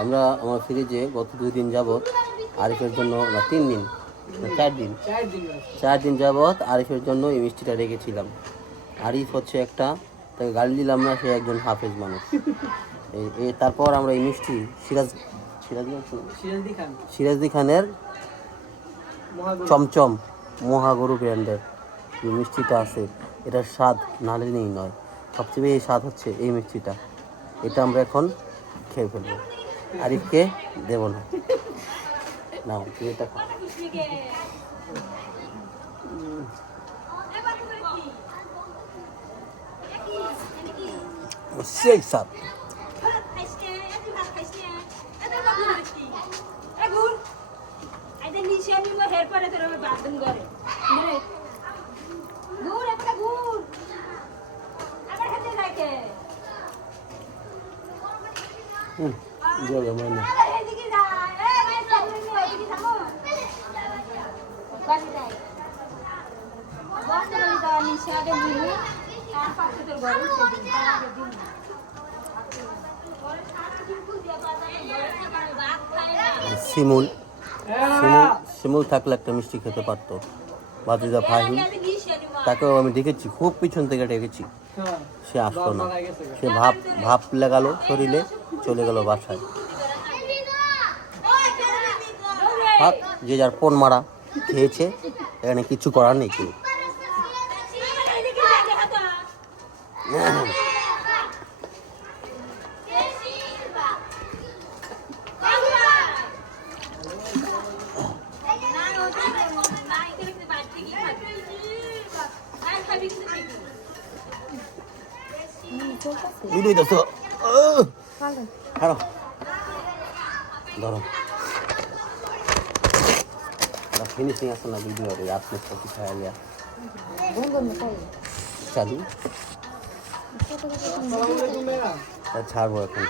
আমরা আমার ফ্রিজে গত 2 দিন যাবৎ আরিফের জন্য না 3 দিন না 4 দিন যাবৎ আরিফের জন্য এই মিষ্টিটা রেখেছিলাম। আরিফ হচ্ছে একটা, তাকে গালি দিলাম না, সে একজন হাফেজ মানুষ। তারপর আমরা এই মিষ্টি সিরাজদি খানের চমচম মহাগরু ব্র্যান্ডের যে মিষ্টিটা আছে, এটার স্বাদ নালেই নয়, সবচেয়ে বেশি স্বাদ হচ্ছে এই মিষ্টিটা। এটা আমরা এখন খেয়ে ফেলবো, আরিফকে দেব না। নাও তুমি এটা খাও। সেই স্বাদ। শিমুল থাকলে একটা মিষ্টি খেতে পারতো, বাতিজা ফাহিম, তাকেও আমি দেখেছি, খুব পিছন থেকে ডেকেছি, সে আসতো না। সে ভাপ লাগালো শরীরে, চলে গেল বাসায়। থাক, যে যার পণ মারা খেয়েছে, এখানে কিছু করার নেই কেউ। ভিডিও দেখো, ধরো ফিনিশিং আছে না ভিডিও, আপনি সত্যি খাইয়া চালু ছাড়বো এখন।